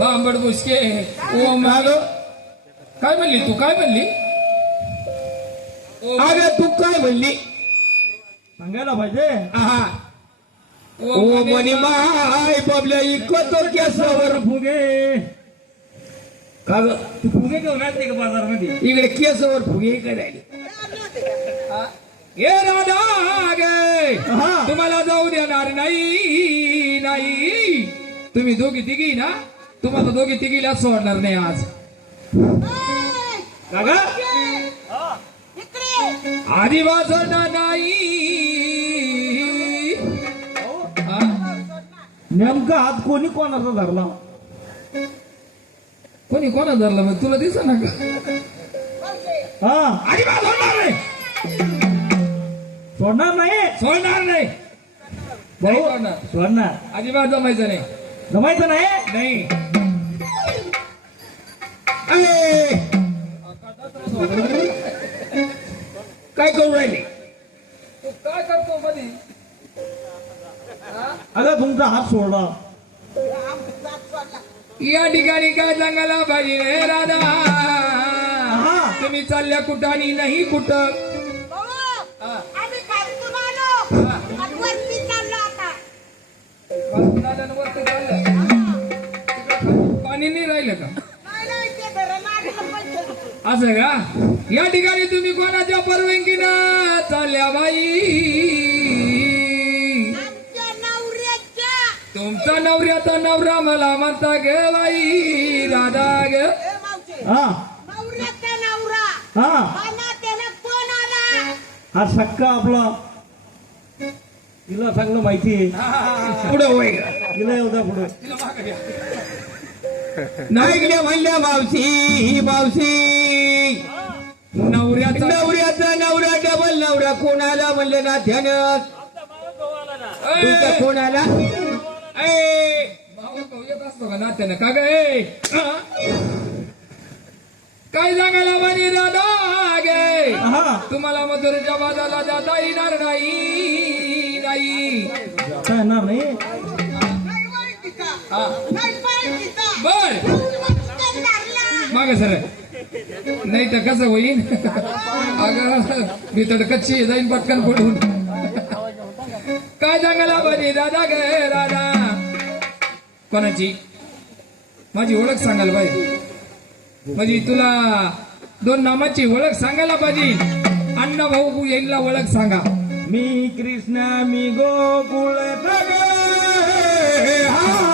बांबड बुसके ओ माग काय म्हणली तू काय म्हणली अगं तू काय म्हणली सांगायला पाहिजे. आहा ओ मनी माय बबल्या इकतो केसावर फुगे का ग तू फुगे घेऊन आणते का बाजारमध्ये? इकडे केसावर फुगे करायले हे राधा गे हा. तुम्हाला जाऊ देणार नाही नाही तुम्ही दोघी तिघी ना तुम्हाला दोघी तिघीला सोडणार नाही आज का ग आदिवास सोडणार नाही हा? नेमका हात कोणी कोणाचा धरला? कोणी कोणा धरला मग तुला दिसा ना का हा आदिवास सोडणार नाही सोडणार नाही. सोडणार नाही भाऊ नाही सोडणार. सोडणार अजिबात जमायचं नाही जमायचं नाही. नाही ए, काय करू राहिले तू काय करतो मध्ये अगं तुमचा हात सोडला. या ठिकाणी काय सांगायला पाहिजे रे राधा हा. तुम्ही चालल्या कुठं आणि नाही कुठं वरती चाललं. तिकडं पाणी नाही राहिलं का असं का या ठिकाणी तुम्ही कोणाच्या परवानगीनं चालल्या बाई तुमचा नवऱ्याचा नवरा मला म्हणता ग बाई राधा ग हा हा हा सक्का आपला तिला चांगलं माहिती आहे. पुढं होय ग तिला येऊ पुढे. ऐकल्या म्हणल्या मावशी ही मावशी नवऱ्याचा नवऱ्याचा नवरा डबल नवरा कोणाला म्हणलं ना ध्यान तुमच्या कोणाला ए भाऊ भाऊ येत असतो का नात्यानं का ग ए? हा? काय सांगायला म्हणे राधा गे हा तुम्हाला मधुरच्या बाजाला जाता येणार नाही नाही काय येणार नाही. हा. बर माग सर नाही तर कसं होईल अगं मी तर कच्ची जाईन पटकन पडून काय सांगायला पाहिजे दादा गे दादा कोणाची माझी ओळख सांगायला पाहिजे म्हणजे तुला दोन नामाची ओळख सांगायला पाहिजे अण्णा भाऊ यांना ओळख सांगा मी कृष्ण मी गोकुळ प्रगे. हा